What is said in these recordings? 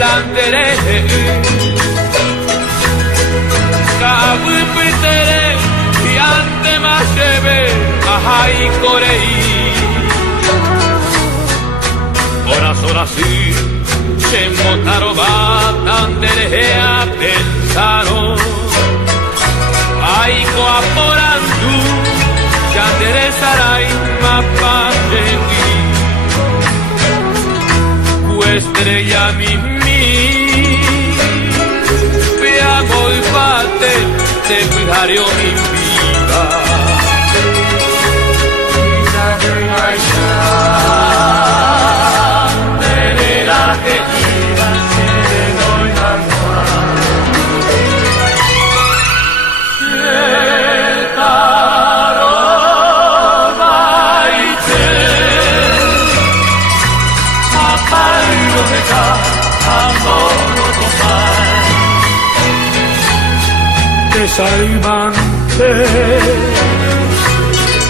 lantere kabuputere yante masebe ahai korei horas horas semotaro batandere a pensaro aiko aporandu yandere sarai mapandegui estrella mimi veamo il parte de cuidario mi vida Desalmante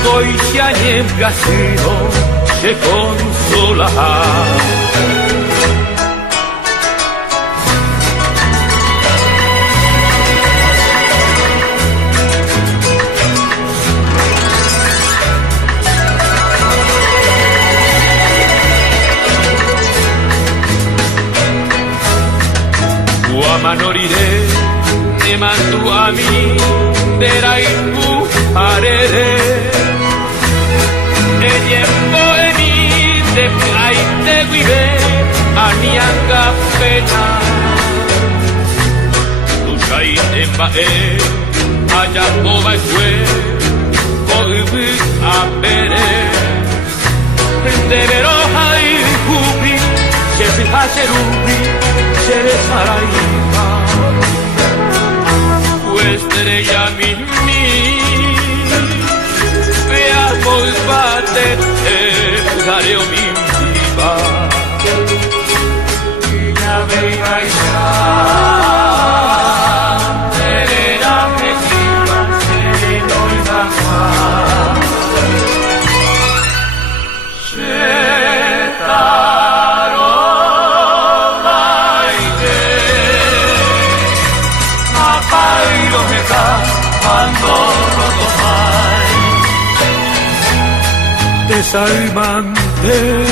hoy se ha embrasido se consola Guamanorire mantu ami deraiku arere eyembo emi te aite guibe anianga pena tusai embae aya toba fue oibu apere de verohai kubi se haserubi se saraima estrella mimi veamo il parte e dareo mi viva ya veiga ya terera me viva se noi da qua desalmante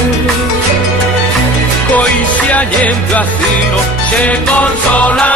hoy se ha embrasido se consola